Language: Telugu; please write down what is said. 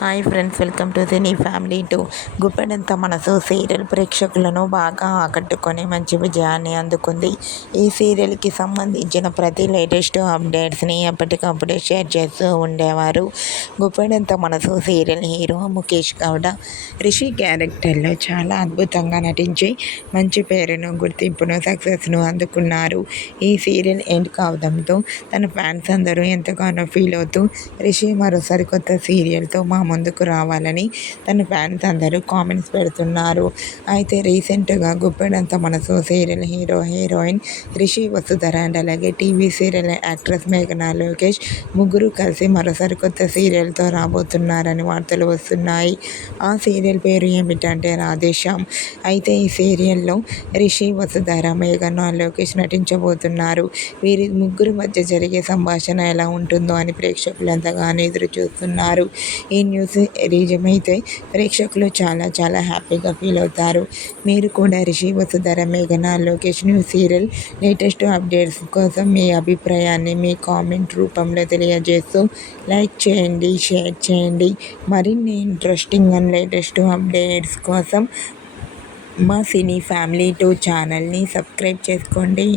Hi friends welcome to cine family two. Guppedantha Manasu serial ప్రేక్షకులను బాగా ఆకట్టుకొని మంచి విజయాన్ని అందుకుంది. ఈ సీరియల్కి సంబంధించిన ప్రతి లేటెస్ట్ అప్డేట్స్ని ఎప్పటికప్పుడు షేర్ చేస్తూ ఉండేవారు. Guppedantha Manasu serial hero Mukesh Gowda. Rishi క్యారెక్టర్లో చాలా అద్భుతంగా నటించి మంచి పేరును గుర్తింపును సక్సెస్ను అందుకున్నారు. ఈ సీరియల్ ఎండ్ కావడంతో తన ఫ్యాన్స్ అందరూ ఎంతగానో ఫీల్ అవుతూ రిషి మరో సరికొత్త సీరియల్తో మా ముందుకు రావాలని తన ఫ్యాన్స్ అందరూ కామెంట్స్ పెడుతున్నారు. అయితే రీసెంట్గా Guppedantha Manasu serial hero heroine Rishi Vasudhara and అలాగే టీవీ సీరియల్ యాక్ట్రెస్ మేఘనా లోకేష్ ముగ్గురు కలిసి మరోసారి కొత్త సీరియల్తో రాబోతున్నారని వార్తలు వస్తున్నాయి. ఆ సీరియల్ పేరు ఏమిటంటే రాధేశ్యామ్. అయితే ఈ సీరియల్లో రిషి వసుధర మేఘనా లోకేష్ నటించబోతున్నారు. వీరి ముగ్గురు మధ్య జరిగే సంభాషణ ఎలా ఉంటుందో అని ప్రేక్షకులు ఎంతగానో ఎదురు చూస్తున్నారు ఈ న్యూస్ నిజమైతే ప్రేక్షకులు చాలా చాలా హ్యాపీగా ఫీల్ అవుతారు. మీరు కూడా రిషి వసుధర మేఘన Lokesh news serial latest updates కోసం మీ అభిప్రాయాన్ని మీ కామెంట్ రూపంలో తెలియజేస్తూ లైక్ చేయండి షేర్ చేయండి. మరిన్ని ఇంట్రెస్టింగ్ అండ్ లేటెస్ట్ అప్డేట్స్ కోసం మా సినీ ఫ్యామిలీ టూ ఛానల్ని సబ్స్క్రైబ్ చేసుకోండి.